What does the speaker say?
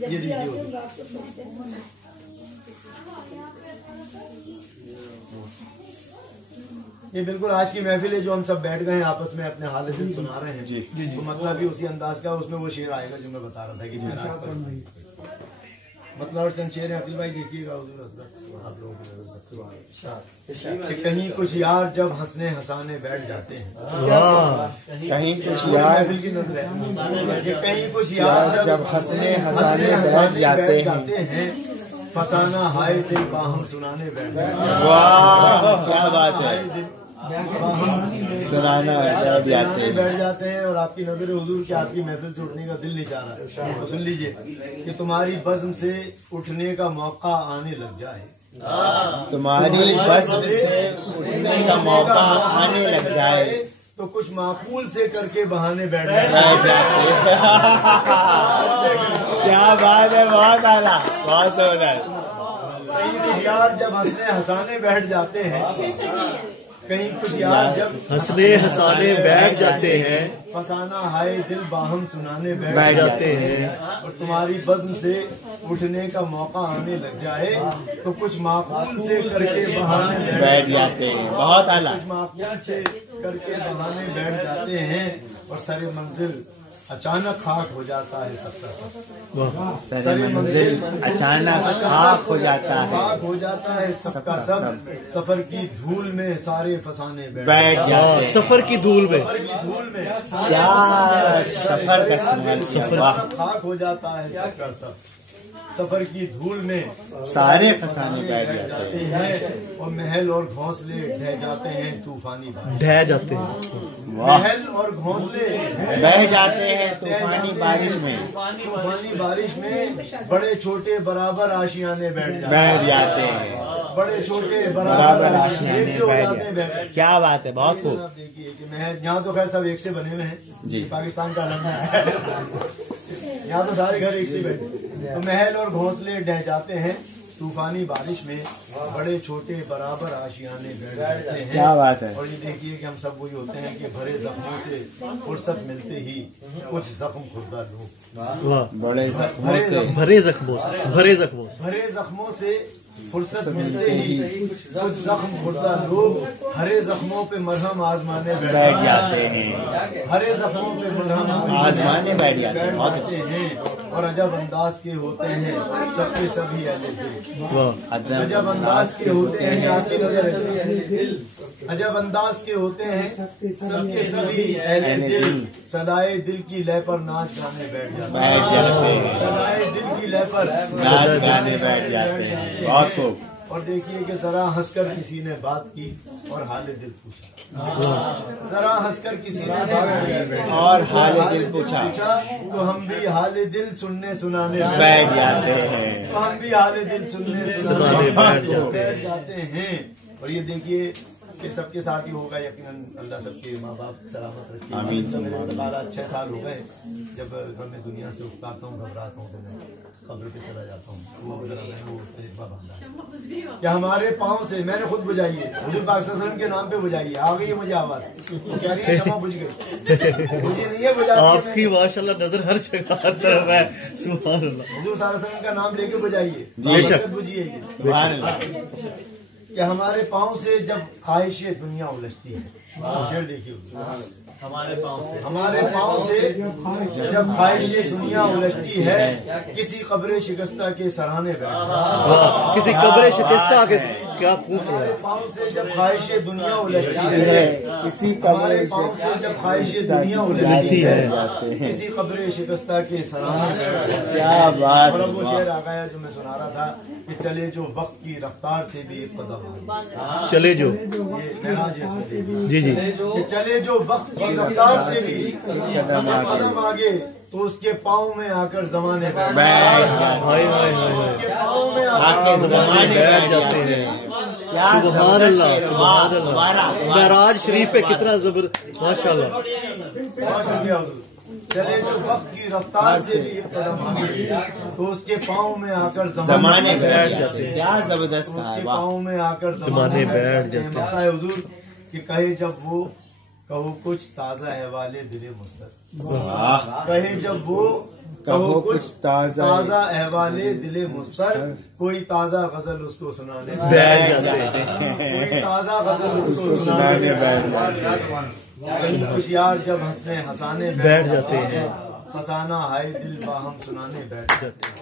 یہ دیکھیے یہ بالکل آج کی محفل ہے جو ہم سب بیٹھ گئے ہیں آپس میں اپنے حال دل سنا رہے ہیں. تو مطلب بھی اسی انداز کا اس میں وہ شعر آئے گا جو میں بتا رہا تھا کہ مطلب اور چند شعر ہیں. عقیل بھائی دیکھیے گا حضور حضرت آپ لوگوں کی نظر سے کہیں کچھ یار جب ہنسنے ہنسانے بیٹھ جاتے ہیں. کہیں کچھ یار محفل کی نظر ہے کہیں کچھ یار جب ہنسنے ہنسانے بیٹھ جاتے ہیں فسانہ ہائے دل باہم سنانے بیٹھ جاتے ہیں. واہ کیا بات ہے. سنانا بیٹھ جاتے ہیں اور آپ کی نظر حضور کے آپ کی محفل سے اٹھنے کا دل نہیں چاہ رہا. تو سن لیجئے کہ تمہاری بزم سے اٹھنے کا موقع آنے لگ جائے. تمہاری بزم سے اٹھنے کا موقع آنے لگ جائے تو کچھ معقول سے کر کے بہانے بیٹھ جاتے. کیا بات ہے. بہت اعلیٰ بہت سونا. کہیں کچھ یار جب ہنسنے ہنسانے بیٹھ جاتے ہیں کہیں کچھ یار جب ہنسنے ہنسانے بیٹھ جاتے ہیں فسانہ ہائے دل باہم سنانے بیٹھ جاتے ہیں اور تمہاری بزم سے اٹھنے کا موقع آنے لگ جائے تو کچھ معقول سے کر کے بہانے بیٹھ جاتے ہیں. بہت اعلیٰ. کچھ معقول سے کر کے بہانے بیٹھ جاتے ہیں اور سر منزل اچانک خاک ہو جاتا ہے سب کا سب. سر منزل اچانک خاک ہو جاتا ہے. خاک ہو جاتا ہے سب کا سب. سفر کی دھول میں سارے فسانے بیٹھ جاتے ہیں. سفر کی دھول میں کیا سفر کا خاک ہو جاتا ہے سب کا سب. سفر کی دھول میں سارے فسانے بیٹھ جاتے ہیں اور محل اور گھونسلے ڈھہ جاتے ہیں طوفانی بارش. ڈھہ جاتے ہیں. محل اور گھونسلے بہ جاتے ہیں طوفانی بارش میں. طوفانی بارش میں بڑے چھوٹے برابر آشیانے بیٹھ جاتے ہیں. بڑے چھوٹے برابر آشیانے بیٹھ جاتے ہیں. کیا بات ہے. بہت خوب. آپ دیکھیے کہ محل یہاں تو خیر سب ایک سے بنے ہوئے ہیں. جی پاکستان کا علم ہے. یہاں تو سارے گھر ایک سے بیٹھے. تو محل اور گھونسلے ڈہ جاتے ہیں طوفانی بارش میں بڑے چھوٹے برابر آشیانے بیٹھ جاتے ہیں. کیا بات ہے. اور یہ دیکھیے کہ ہم سب وہی ہوتے ہیں کہ بھرے زخموں سے فرصت ملتے ہی کچھ زخم خوردہ لوگ. بھرے زخموں سے فرصت ملتے ہی کچھ زخم خوردہ لوگ ہرے زخموں پہ مرہم آزمانے بیٹھ جاتے ہیں. ہرے زخموں پہ مرہم آزمانے بیٹھ جاتے ہیں اور عجب انداز کے ہوتے ہیں سب کے سبھی اہل دل. عجب انداز کے ہوتے ہیں آپ کی نظر عجب انداز کے ہوتے ہیں سب کے سبھی اہل دل. صدائے دل کی لے پر ناچ گانے بیٹھ جاتے ہیں. صدائے دل کی لے پر ناچ گانے بیٹھ جاتے ہیں. بہت خوب. اور دیکھیے کہ ذرا ہنس کر کسی نے بات کی اور حال دل پوچھا. ذرا ہنس کر کسی نے بات کی اور حال دل پوچھا تو ہم بھی حال دل سننے سنانے بیٹھ جاتے ہیں. تو ہم بھی حال دل سننے سنانے بیٹھ جاتے ہیں. اور یہ دیکھیے کہ سب کے ساتھ ہی ہوگا یقیناً. اللہ سب کے ماں باپ سلامت رکھے. آمین. 6 سال ہو گئے جب میں دنیا سے اٹھتا ہوں گھبراتا ہوں تو میں قبر پہ چلا جاتا ہوں. وہ ذرا میں نے وہ تجربہ باندھا کہ ہمارے پاؤں سے میں نے خود بجائی ہے. حضور پاک صلی اللہ علیہ وسلم کے نام پہ بجائی ہے. آ گئی ہے مجھے آواز. کہہ رہی ہے شمع بجھ گئی. مجھے نہیں ہے بجاتی. آپ کی ماشاءاللہ نظر ہر جگہ ہر طرف ہے. سبحان اللہ. حضور صلی اللہ علیہ وسلم کا نام لے کے بجائیے. بے شک بجھیے سبحان اللہ. کہ ہمارے پاؤں سے جب خواہش دنیا الجھتی ہے. شعر دیکھیے ہمارے پاؤں سے جب خواہش دنیا الجھتی ہے کسی قبر شکستہ کے سرانے بیٹھ. کسی قبر شکستہ کے کیا ہمارے پاؤں سے جب خواہش دنیا الجھتی ہے کسی ہمارے پاؤں سے جب خواہش دنیا الجھتی ہے کسی قبر شکستہ کے سرانے بیٹھ. کیا بات. اور وہ شعر آ گیا جو میں سنا رہا تھا کہ چلے جو وقت کی رفتار سے بھی ایک قدم آگے. چلے جو جی جی کہ چلے جو وقت کی رفتار سے بھی قدم آگے تو اس کے پاؤں میں آ کر زمانے بیٹھ جاتے ہیں. سبحان اللہ. سبحان اللہ. معراج شریف پہ کتنا زبردست ماشاء اللہ. چلے جو وقت کی رفتار سے بھی ایک قدم آگے تو اس کے پاؤں میں آ کر زمانے بیٹھ جاتے ہیں. کیا زبردست. اس کے پاؤں میں آ کر زمانے بیٹھ جاتے ہیں. حضور کہ کہے جب وہ کہو کچھ تازہ ہے والے دل مستر. کہے جب وہ کہو کچھ تازہ احوال دل مضطر، کوئی تازہ غزل اس کو سنانے بیٹھ جاتے ہیں، کوئی تازہ غزل اس کو سنانے بیٹھ ہوشیار جب ہنسنے ہنسانے بیٹھ جاتے ہیں، فسانہ ہائے دل باہم سنانے بیٹھ جاتے ہیں.